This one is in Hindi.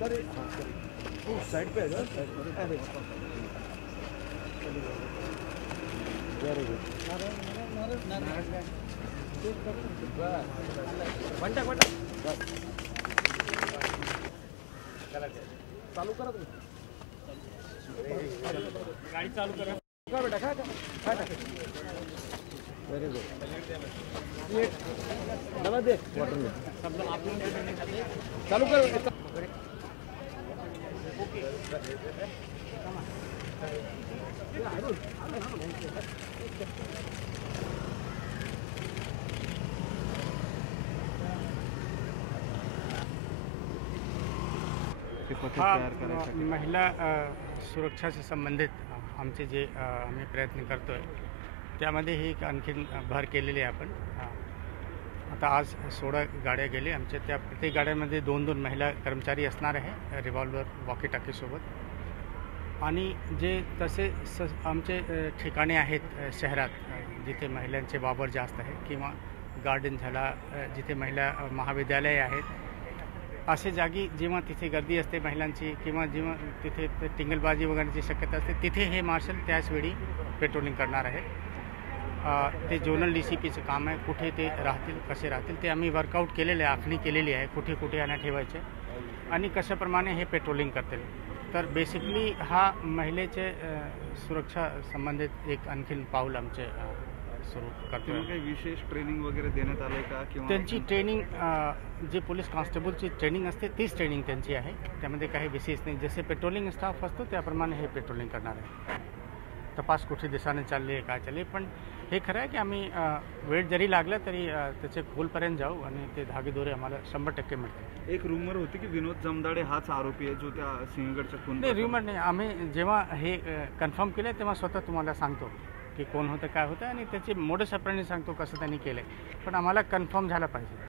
साइड पे है वेरी गुड चालू करा गाडी चालू बेटा वेरी गुड दे चालू कर हा महिला सुरक्षा से संबंधित आमचे जे आम्ही प्रयत्न करतो आहे त्यामध्ये ही एक आणखीन भर केलेली आहे आपण हा. आता आज सोळा गाड्या गेले. आमच्या त्या प्रत्येक गाड्यामध्ये दोन दोन महिला कर्मचारी असणार आहे रिव्हॉल्वर वॉकी टाकीसोबत आणि जे तसे स आमचे ठिकाणे आहेत शहरात जिथे महिलांचे वावर जास्त आहे किंवा गार्डन झाला जिथे महिला महाविद्यालय आहेत असे जागी जेव्हा तिथे गर्दी असते महिलांची किंवा जेव्हा तिथे टिंगलबाजी वगैरेची शक्यता असते तिथे हे मार्शल त्याचवेळी पेट्रोलिंग करणार आहेत. ते जोनल डी सी पीचं काम आहे. कुठे ते राहतील कसे राहतील ते आम्ही वर्कआउट केलेलं आहे आखणी केलेली आहे कुठे कुठे यांना ठेवायचे. आणि कशाप्रमाणे हे पेट्रोलिंग करतील. तर बेसिकली हा महिलेचे सुरक्षा संबंधित एक आणखीन पाऊल आमचे सुरू करतो काही विशेष ट्रेनिंग वगैरे देण्यात आलंय का किंवा त्यांची ट्रेनिंग जे पोलीस कॉन्स्टेबलची ट्रेनिंग असते तीच ट्रेनिंग त्यांची आहे. त्यामध्ये काही विशेष नाही. जसे पेट्रोलिंग स्टाफ असतो त्याप्रमाणे हे पेट्रोलिंग करणार आहे. तपास कुठे दिशाने चालली आहे काय चालली पण हे खरं आहे की आम्ही वेळ जरी लागला तरी त्याचे खोलपर्यंत जाऊ आणि ते धागेदोरे आम्हाला शंभर टक्के मिळतील. एक रुमर होती की विनोद जमदाडे हाच आरोपी आहे जो त्या सिंहगडच्या खून नाही र्युमर नाही. आम्ही जेव्हा हे कन्फर्म केलं तेव्हा स्वतः तुम्हाला सांगतो की कोण होतं काय होतं आणि त्याचे मोठं सप्राने सांगतो कसं त्यांनी केलं पण आम्हाला कन्फर्म झालं पाहिजे.